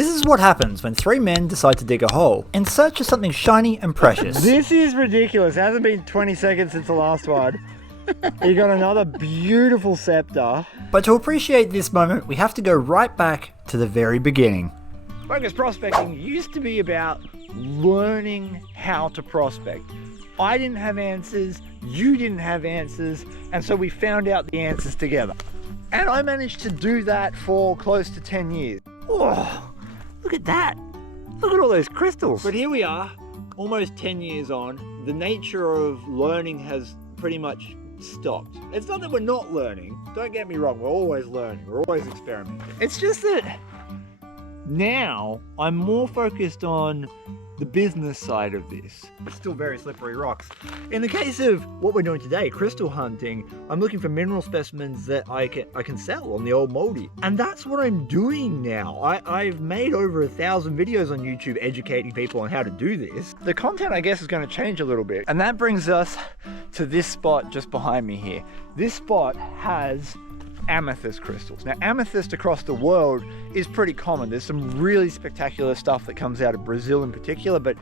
This is what happens when 3 men decide to dig a hole in search of something shiny and precious. This is ridiculous. It hasn't been 20 seconds since the last one. You got another beautiful scepter. But to appreciate this moment, we have to go right back to the very beginning. Vo-Gus prospecting used to be about learning how to prospect. I didn't have answers, you didn't have answers, and so we found out the answers together. And I managed to do that for close to 10 years. Oh, look at that. Look at all those crystals. But here we are, almost 10 years on. The nature of learning has pretty much stopped. It's not that we're not learning. Don't get me wrong, we're always learning. We're always experimenting. It's just that now I'm more focused on the business side of this. It's still very slippery rocks. In the case of what we're doing today, crystal hunting, I'm looking for mineral specimens that I can sell on the old moldy. And that's what I'm doing now. I've made over 1,000 videos on YouTube educating people on how to do this. The content, I guess, is going to change a little bit. And that brings us to this spot just behind me here. This spot has amethyst crystals. Now, amethyst across the world is pretty common. There's some really spectacular stuff that comes out of Brazil in particular, but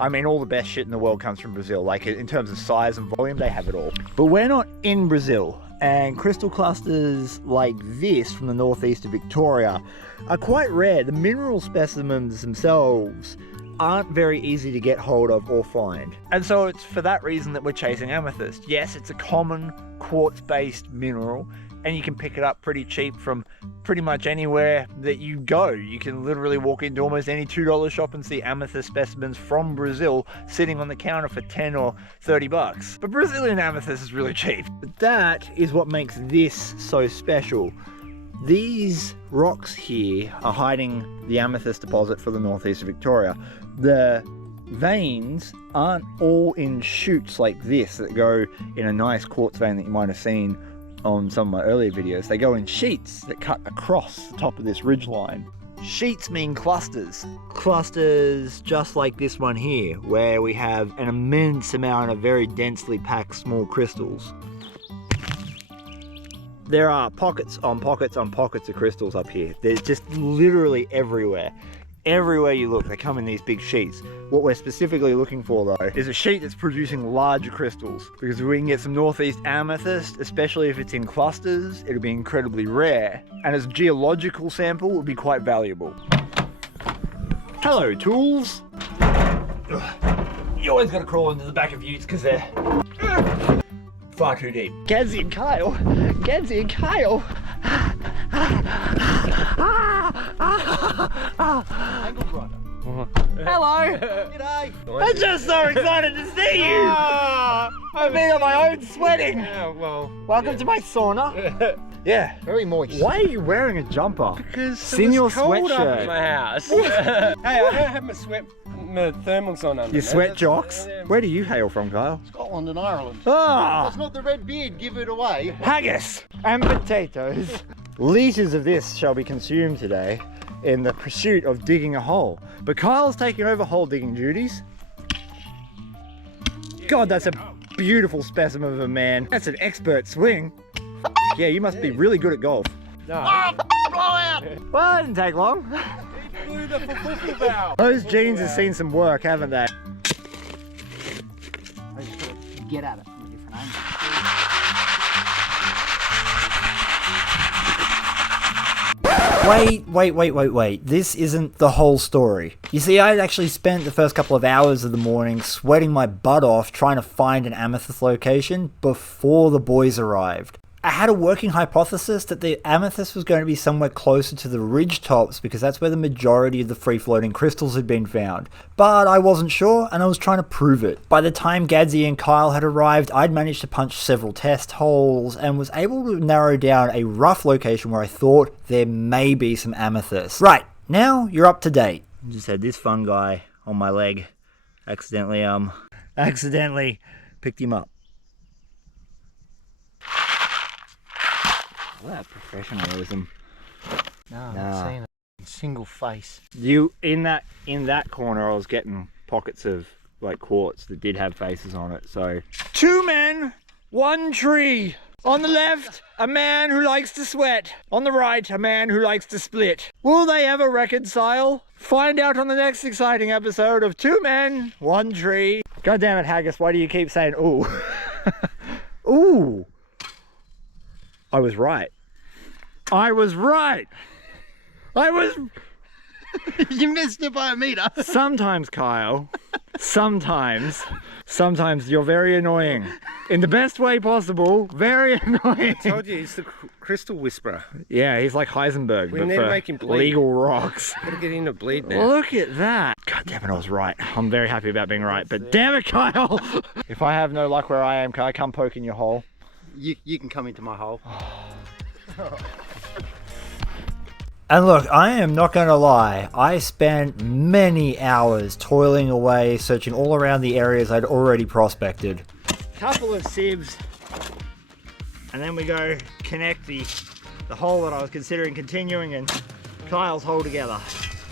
I mean, all the best shit in the world comes from Brazil. Like, in terms of size and volume, they have it all. But we're not in Brazil, and crystal clusters like this from the northeast of Victoria are quite rare. The mineral specimens themselves aren't very easy to get hold of or find. And so it's for that reason that we're chasing amethyst. Yes, it's a common quartz-based mineral, and you can pick it up pretty cheap from pretty much anywhere that you go. You can literally walk into almost any $2 shop and see amethyst specimens from Brazil sitting on the counter for 10 or 30 bucks. But Brazilian amethyst is really cheap. But that is what makes this so special. These rocks here are hiding the amethyst deposit for the northeast of Victoria. The veins aren't all in chutes like this that go in a nice quartz vein that you might have seen on some of my earlier videos. They go in sheets that cut across the top of this ridge line. Sheets mean clusters. Clusters just like this one here, where we have an immense amount of very densely packed small crystals. There are pockets on pockets on pockets of crystals up here. They're just literally everywhere. Everywhere you look, they come in these big sheets. What we're specifically looking for though is a sheet that's producing larger crystals, because if we can get some northeast amethyst, especially if it's in clusters, it'll be incredibly rare. And as a geological sample, it would be quite valuable. Hello, tools. You always gotta crawl into the back of utes because they're far too deep. Gadsy and Kyle. Gadsy and Kyle. Hello! G'day! I'm just so excited to see you! I've been on my own sweating! Yeah, well... Welcome to my sauna. Yeah. Very moist. Why are you wearing a jumper? Because Seen your cold up sweatshirt. at my house. Hey, I don't have my thermals on under. Your sweat jocks? Where do you hail from, Kyle? Scotland and Ireland. Ah! That's not the red beard, give it away. Haggis and potatoes. Litres of this shall be consumed today in the pursuit of digging a hole. But Kyle's taking over hole digging duties. God, that's a beautiful specimen of a man. That's an expert swing. Yeah, you must be really good at golf. No. Well, it didn't take long. Those jeans have seen some work, haven't they? I just thought you'd get at it from a different angle. Wait. This isn't the whole story. You see, I had actually spent the first couple of hours of the morning sweating my butt off trying to find an amethyst location before the boys arrived. I had a working hypothesis that the amethyst was going to be somewhere closer to the ridge tops because that's where the majority of the free-floating crystals had been found. But I wasn't sure, and I was trying to prove it. By the time Gadsy and Kyle had arrived, I'd managed to punch several test holes and was able to narrow down a rough location where I thought there may be some amethyst. Right, now you're up to date. I just had this fun guy on my leg. Accidentally picked him up. That professionalism. No, I'm seeing a single face. In that corner, I was getting pockets of like quartz that did have faces on it. So 2 men, 1 tree. On the left, a man who likes to sweat. On the right, a man who likes to split. Will they ever reconcile? Find out on the next exciting episode of Two Men, One Tree. God damn it, Haggis, why do you keep saying ooh? Ooh. I was right. I was right. I was... You missed it by a meter. Sometimes, Kyle, sometimes you're very annoying. In the best way possible, very annoying. I told you, he's the crystal whisperer. Yeah, he's like Heisenberg, We but need to for make him bleed. legal rocks. Gotta get him to bleed now. Look at that. God damn it, I was right. I'm very happy about being right, but damn it, Kyle. If I have no luck where I am, can I come poke in your hole? You can come into my hole. And look, I am not going to lie, I spent many hours toiling away, searching all around the areas I'd already prospected. Couple of sieves, and then we go connect the hole that I was considering continuing and Kyle's hole together.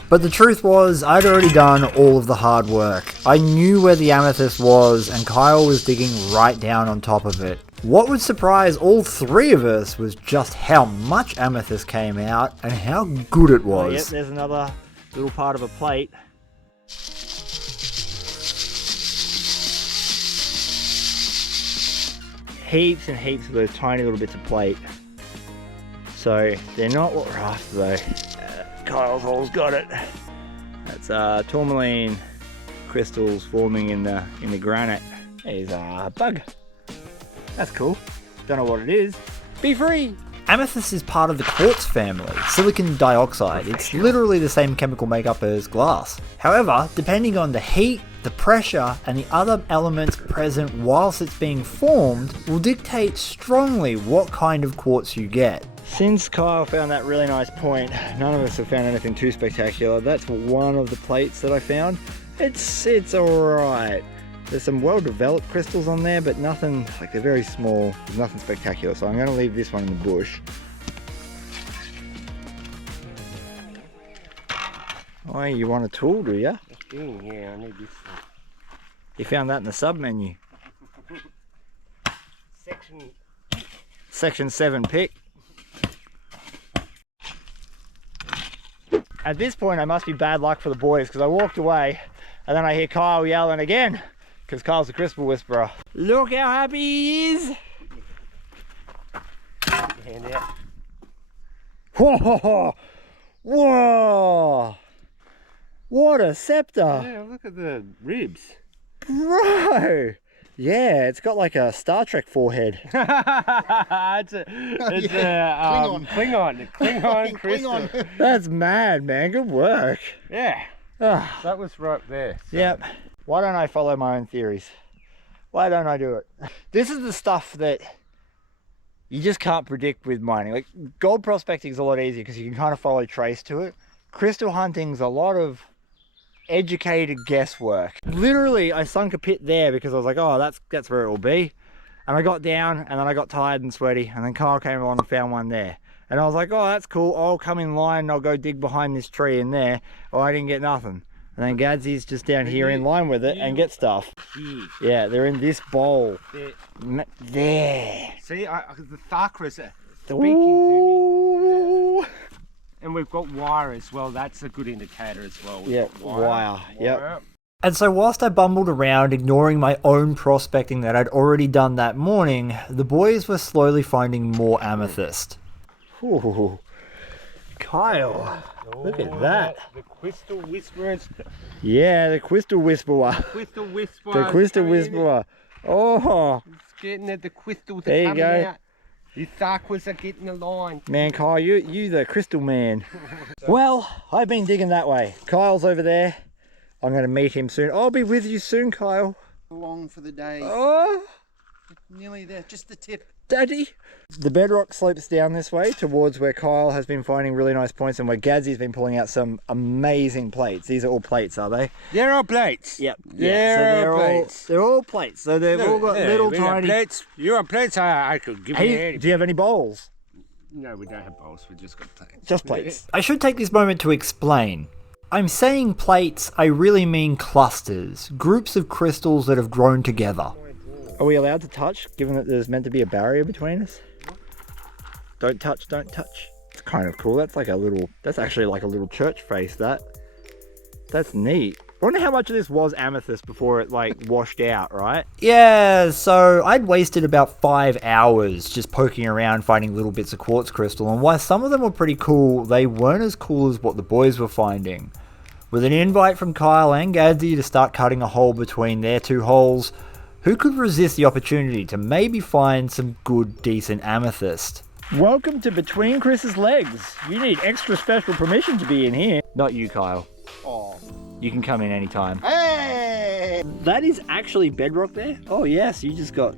But the truth was, I'd already done all of the hard work. I knew where the amethyst was, and Kyle was digging right down on top of it. What would surprise all three of us was just how much amethyst came out and how good it was. Yep, there's another little part of a plate. Heaps and heaps of those tiny little bits of plate. So they're not what we're after though. Kyle's hole's got it. That's tourmaline crystals forming in the granite. There's a bug. That's cool. Don't know what it is. Be free! Amethyst is part of the quartz family, silicon dioxide. It's literally the same chemical makeup as glass. However, depending on the heat, the pressure, and the other elements present whilst it's being formed will dictate strongly what kind of quartz you get. Since Kyle found that really nice point, none of us have found anything too spectacular. That's one of the plates that I found. It's alright. There's some well-developed crystals on there, but nothing, like they're very small. There's nothing spectacular, so I'm going to leave this one in the bush. Oh, you want a tool, do you? Yeah, I need this one. You found that in the sub-menu. Section 7 pick. At this point, I must be bad luck for the boys, because I walked away, and then I hear Kyle yelling again. Because Kyle's the crystal whisperer. Look how happy he is! Hand out. Whoa! Whoa! What a scepter! Yeah, look at the ribs. Bro! Yeah, it's got like a Star Trek forehead. It's a Klingon crystal. That's mad, man. Good work. Yeah, Ah, that was right there. So. yep. Why don't I follow my own theories? Why don't I do it? This is the stuff that you just can't predict with mining. Like, gold prospecting is a lot easier because you can kind of follow trace to it. Crystal hunting's a lot of educated guesswork. Literally, I sunk a pit there because I was like, oh, that's where it will be. And I got down, and then I got tired and sweaty, and then Kyle came along and found one there. And I was like, oh, that's cool. I'll come in line and I'll go dig behind this tree in there. Oh, I didn't get nothing. And then Gadsy's just down here in line with it and get stuff. Yeah, they're in this bowl. There. See, the Tharkras are speaking to me. And we've got wire as well. That's a good indicator as well. Yeah, wire. Yep. And so whilst I bumbled around, ignoring my own prospecting that I'd already done that morning, the boys were slowly finding more amethyst. Ooh. Kyle, look at that. The crystal whisperers. Yeah, the crystal whisperer. Crystal whisperer. The crystal whisperer. Oh, It's getting at the crystals There are you coming go. out. The Tharkras are getting aligned. man, Kyle, you the crystal man. Well, I've been digging that way. Kyle's over there. I'm going to meet him soon. I'll be with you soon, Kyle. Long for the day. Oh, Nearly there, just the tip. Daddy. The bedrock slopes down this way towards where Kyle has been finding really nice points and where Gadsy's been pulling out some amazing plates. These are all plates, are they? They're all plates. Yep. They're all plates. They're all plates. So they've all got little we got tiny... plates. You're on plates. I could give you Hey, any. do you have any bowls? No, we don't have bowls. We just got plates. Just plates. I should take this moment to explain. I'm saying plates, I really mean clusters, groups of crystals that have grown together. Are we allowed to touch, given that there's meant to be a barrier between us? Don't touch, don't touch. It's kind of cool. That's like a little, that's actually like a little church face, that's neat. I wonder how much of this was amethyst before it like washed out, right? Yeah, so I'd wasted about 5 hours just poking around finding little bits of quartz crystal, and while some of them were pretty cool, they weren't as cool as what the boys were finding. With an invite from Kyle and Gadsy to start cutting a hole between their two holes, who could resist the opportunity to maybe find some good, decent amethyst? Welcome to Between Chris's Legs. You need extra special permission to be in here. Not you, Kyle. Oh. You can come in anytime. Hey! That is actually bedrock there? Oh yes, you just got...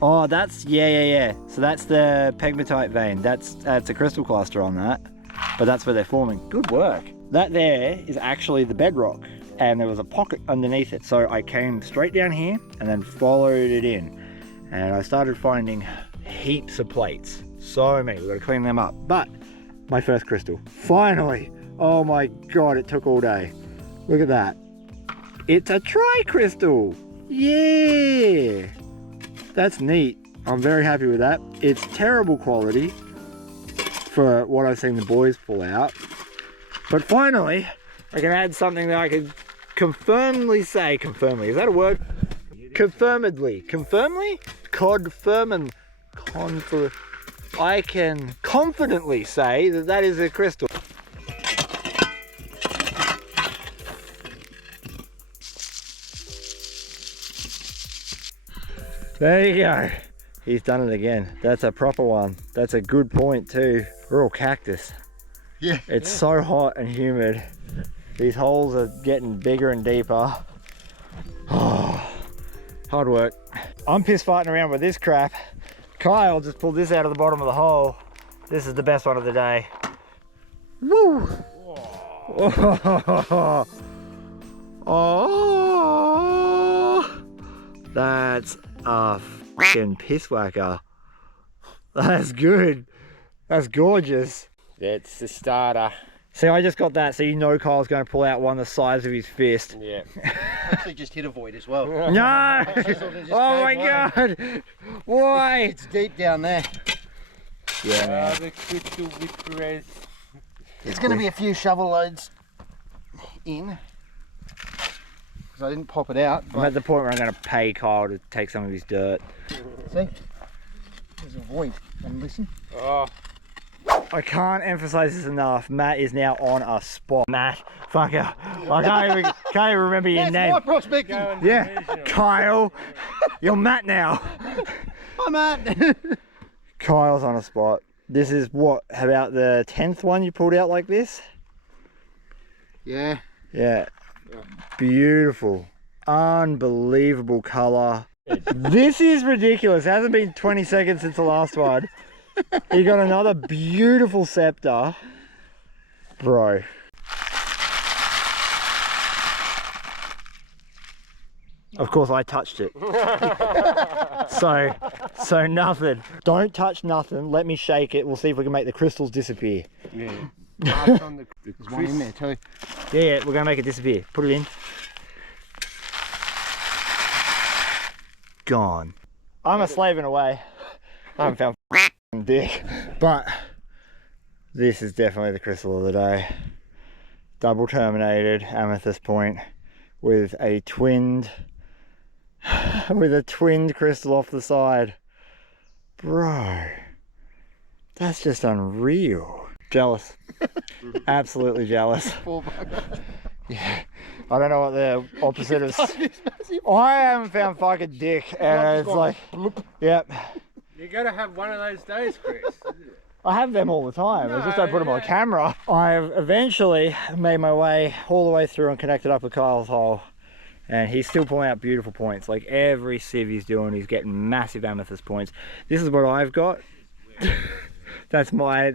Oh, that's... Yeah. So that's the pegmatite vein. That's a crystal cluster on that. But that's where they're forming. Good work. That there is actually the bedrock. And there was a pocket underneath it. So I came straight down here and then followed it in. And I started finding heaps of plates. So many. We've got to clean them up. But my first crystal. Finally! Oh my god, it took all day. Look at that. It's a tri-crystal. Yeah. That's neat. I'm very happy with that. It's terrible quality for what I've seen the boys pull out. But finally, I can add something that I can confirmedly say, is that a word? Confirmedly. I can confidently say that that is a crystal. There you go. He's done it again. That's a proper one. That's a good point too. We're all cactus. Yeah. It's so hot and humid. These holes are getting bigger and deeper. Oh, hard work. I'm piss fighting around with this crap. Kyle just pulled this out of the bottom of the hole. This is the best one of the day. Woo! Oh, oh, that's a fucking piss whacker. That's good. That's gorgeous. That's the starter. See, I just got that, so you know Kyle's going to pull out one the size of his fist. Yeah. Actually just hit a void as well. No! Just Oh my gave one. god! Why? It's deep down there. Yeah, man. The crystal whippers. There's going to be a few shovel loads in. Because I didn't pop it out. I'm at the point where I'm going to pay Kyle to take some of his dirt. See? There's a void. And listen. Oh. I can't emphasize this enough. Matt is now on a spot. Matt, fucker. I can't even remember your That's name. my prospecting. Yeah, Kyle. You're Matt now. Hi, Matt. Kyle's on a spot. This is what, about the 10th one you pulled out like this? Yeah. Yeah. Beautiful. Unbelievable colour. This is ridiculous. It hasn't been 20 seconds since the last one. You got another beautiful scepter. Bro. Of course I touched it. So nothing. Don't touch nothing. Let me shake it. We'll see if we can make the crystals disappear. Yeah. Marks on the There's one in there too. Yeah, we're gonna make it disappear. Put it in. Gone. I'm a slaving away. I haven't found dick, but this is definitely the crystal of the day. Double terminated amethyst point with a twinned crystal off the side. Bro, that's just unreal. Jealous. Absolutely jealous. Yeah. I don't know what the opposite of... I haven't found fucking dick, and it's like... Yep. You gotta have one of those days, Chris. I have them all the time. I just don't put them on camera. I've eventually made my way all the way through and connected up with Kyle's hole, and he's still pulling out beautiful points. Like every sieve he's doing, he's getting massive amethyst points. This is what I've got. That's my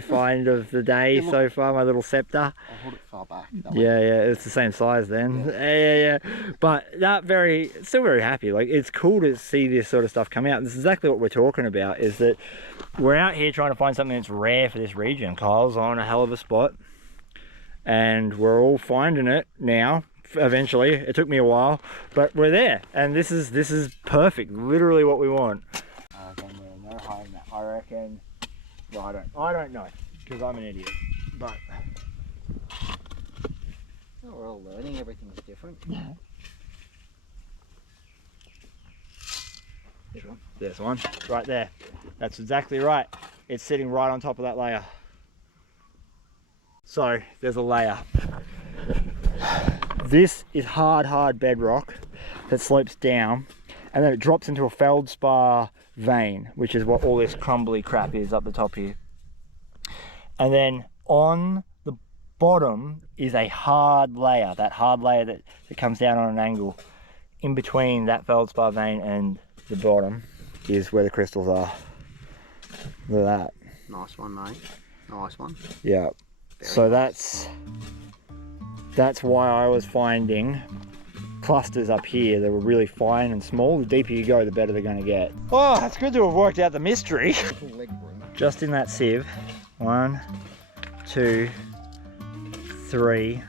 find of the day so far. My little scepter. I'll hold it far back. Yeah, it's the same size then. Yeah. But still very happy. Like, it's cool to see this sort of stuff come out. This is exactly what we're talking about, is that we're out here trying to find something that's rare for this region. Kyle's on a hell of a spot, and we're all finding it now. eventually. It took me a while, but we're there, and this is perfect. Literally what we want. No hiding that. I reckon. Well, I don't know because I'm an idiot. But Oh, we're all learning. Everything's different. there's one right there. That's exactly right. It's sitting right on top of that layer. So there's a layer. This is hard bedrock that slopes down, and then it drops into a feldspar vein, which is what all this crumbly crap is up the top here. And then on the bottom is a hard layer, that hard layer that comes down on an angle. In between that feldspar vein and the bottom is where the crystals are. Look at that. Nice one, mate. Nice one. Yeah. So that's why I was finding clusters up here that were really fine and small. The deeper you go, the better they're going to get. Oh, it's good to have worked out the mystery. Just in that sieve. 1, 2, 3.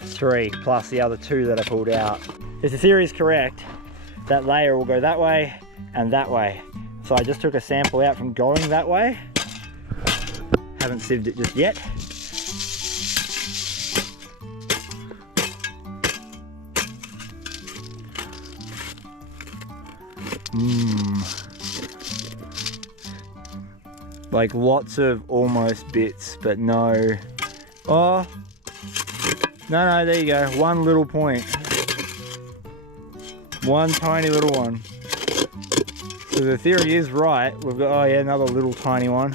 3 plus the other 2 that I pulled out. If the theory is correct, that layer will go that way and that way. So I just took a sample out from going that way. Haven't sieved it just yet. Like lots of almost bits, but no. Oh, no, there you go. One little point. One tiny little one. So the theory is right. We've got, oh yeah, another little tiny one.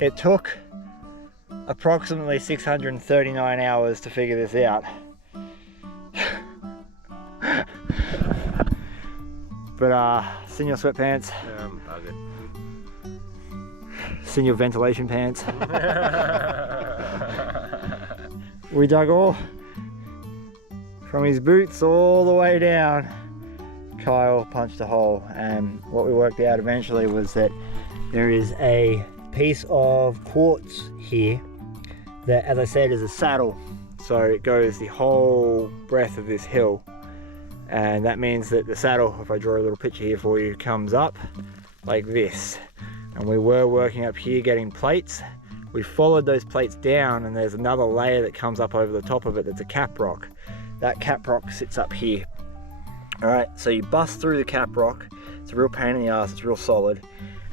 It took approximately 639 hours to figure this out. But seen your sweatpants? I'm buggered. Seen your ventilation pants? We dug all from his boots all the way down. Kyle punched a hole, and what we worked out eventually was that there is a piece of quartz here that, as I said, is a saddle. So it goes the whole breadth of this hill, and that means that the saddle, if I draw a little picture here for you, comes up like this. And we were working up here getting plates. We followed those plates down, and there's another layer that comes up over the top of it that's a cap rock. That cap rock sits up here. Alright, so you bust through the cap rock. It's a real pain in the ass, it's real solid.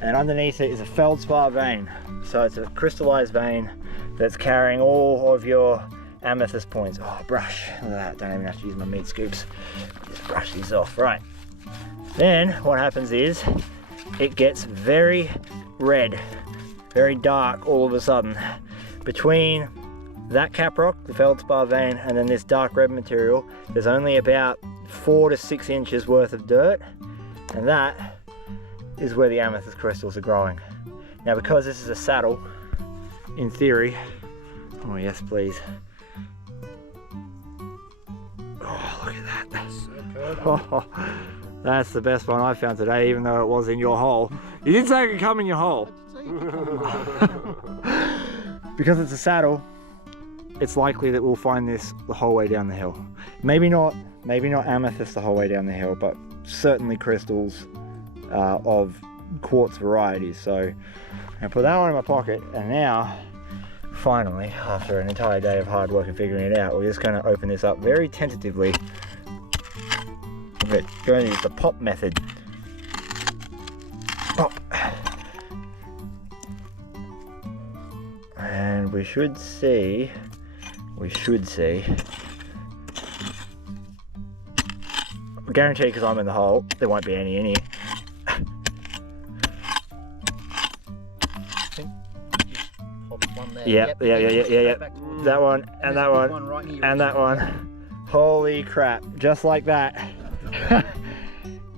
And underneath it is a feldspar vein. So it's a crystallized vein that's carrying all of your amethyst points. Oh, brush. Look at that, don't even have to use my meat scoops. Just brush these off. Right. Then what happens is it gets very red, very dark all of a sudden. Between that cap rock, the feldspar vein, and then this dark red material, there's only about 4 to 6 inches worth of dirt, and that is where the amethyst crystals are growing. Now, because this is a saddle, in theory, oh yes please. Oh, look at that. Oh, that's the best one I found today, even though it was in your hole. You did say it could come in your hole. Because it's a saddle, it's likely that we'll find this the whole way down the hill. Maybe not amethyst the whole way down the hill, but certainly crystals of quartz varieties. So I put that one in my pocket, and now finally, after an entire day of hard work and figuring it out, we're just going to open this up very tentatively. We're going to use the pop method. Pop. And we should see, I guarantee, because I'm in the hole, there won't be any in here. Yeah. That one, and that one, and that one. Holy crap, just like that.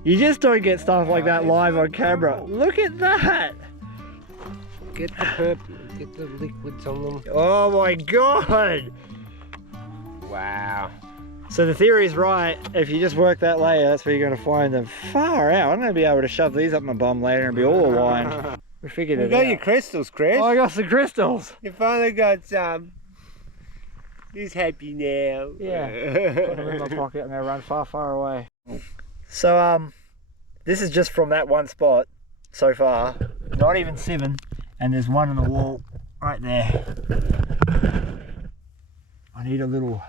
You just don't get stuff like that live on camera. Look at that. Get the purple, get the liquids on them. Oh my god. Wow. So the theory is right. If you just work that layer, that's where you're going to find them. Far out. I'm going to be able to shove these up my bum later and be all aligned. We figured You it got out. your crystals, Chris. Oh, I got some crystals. You finally got some. He's happy now. Yeah. Put them in my pocket and they run far, far away. So, this is just from that one spot so far. Not even 7. And there's one on the wall right there. I need a little...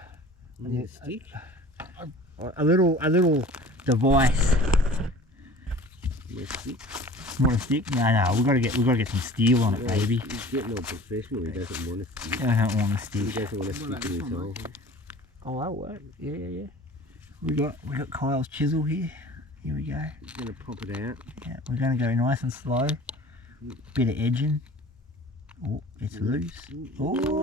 stick? A little device. Want a stick? No, we gotta get some steel on it, baby. He's getting all professional. He doesn't want a stick. I don't want a stick. He doesn't want a stick in his hole. Oh, that'll work. Yeah. We got Kyle's chisel here. Here we go. He's gonna pop it out. Yeah, we're gonna go nice and slow. Bit of edging. Oh, it's loose. Oh!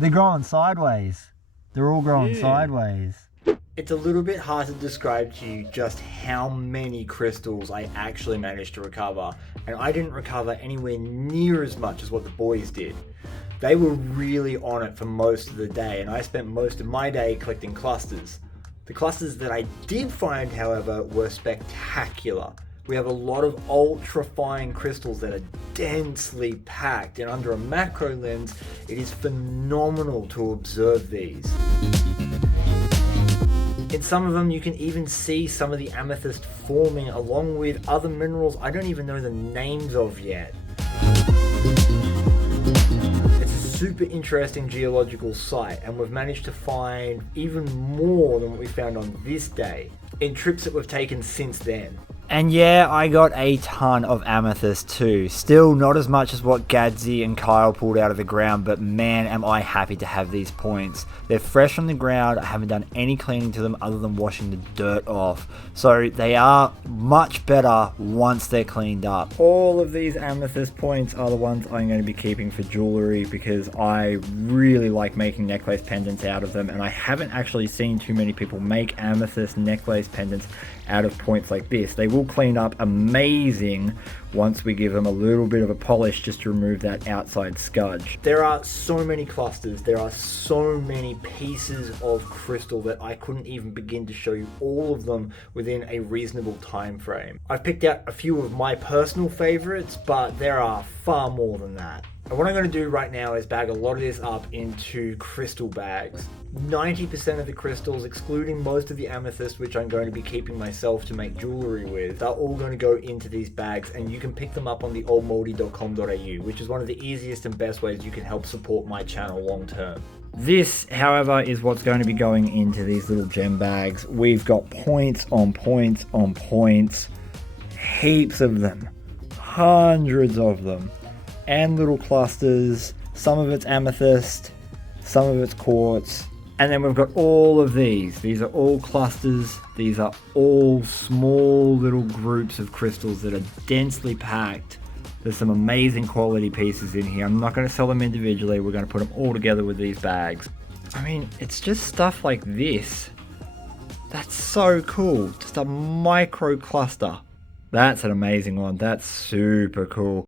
They're growing sideways. They're all growing sideways. It's a little bit hard to describe to you just how many crystals I actually managed to recover, and I didn't recover anywhere near as much as what the boys did. They were really on it for most of the day, and I spent most of my day collecting clusters. The clusters that I did find, however, were spectacular. We have a lot of ultra fine crystals that are densely packed, and under a macro lens, it is phenomenal to observe these. In some of them, you can even see some of the amethyst forming along with other minerals I don't even know the names of yet. It's a super interesting geological site, and we've managed to find even more than what we found on this day in trips that we've taken since then. And yeah, I got a ton of amethyst too. Still not as much as what Gadsy and Kyle pulled out of the ground, but man, am I happy to have these points. They're fresh from the ground. I haven't done any cleaning to them other than washing the dirt off. So they are much better once they're cleaned up. All of these amethyst points are the ones I'm going to be keeping for jewelry because I really like making necklace pendants out of them, and I haven't actually seen too many people make amethyst necklace pendants out of points like this. They will clean up amazing once we give them a little bit of a polish just to remove that outside scudge. There are so many clusters, there are so many pieces of crystal that I couldn't even begin to show you all of them within a reasonable time frame. I've picked out a few of my personal favorites, but there are far more than that. And what I'm going to do right now is bag a lot of this up into crystal bags. 90% of the crystals, excluding most of the amethyst, which I'm going to be keeping myself to make jewelry with, are all going to go into these bags, and you can pick them up on the oldmoldy.com.au, which is one of the easiest and best ways you can help support my channel long term. This, however, is what's going to be going into these little gem bags. We've got points on points on points, heaps of them, hundreds of them, and little clusters. Some of it's amethyst, some of it's quartz, and then we've got all of these. These are all clusters. These are all small little groups of crystals that are densely packed. There's some amazing quality pieces in here. I'm not going to sell them individually. We're going to put them all together with these bags. I mean, it's just stuff like this. That's so cool. Just a micro cluster. That's an amazing one. That's super cool.